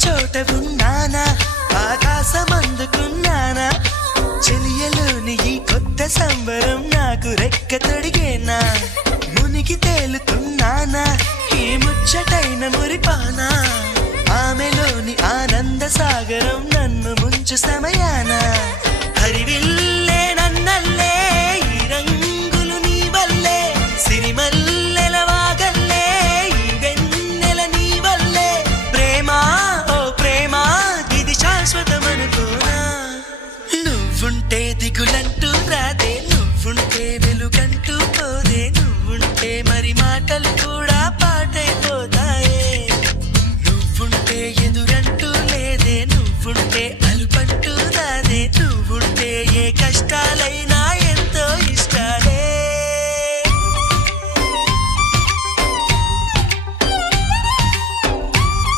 చోట ఉన్నానా ఆకాశమందుకున్నానా చెలియలోని ఈ కొత్త సంబరం నాకు రెక్క తొడిగేనా మునిగి తేలుతున్నానా ఈ ముచ్చటైన మురిపానా ఆమెలోని ఆనంద సాగరం నన్ను ముంచు సమయాన హరివిల్లే నన్నల్లే ఈ రంగులు నీ వల్లే సిరిమల్లెల వాగల్లే ఈ వెన్నెల నీ వల్లే ప్రేమ ఓ ప్రేమ ఇది శాశ్వతమనుకోనా నువ్వుంటే దిగులంటూ రాదే నువ్వుంటే వెలుగంటూ పోదే నువ్వుంటే మరి మాటలు కూడా పాటైపోతాయే నువ్వుంటే ఎదురంటూ లేదే నువ్వుంటే అలుపంటూ రాదే నువ్వుంటే ఏ కష్టాలైనా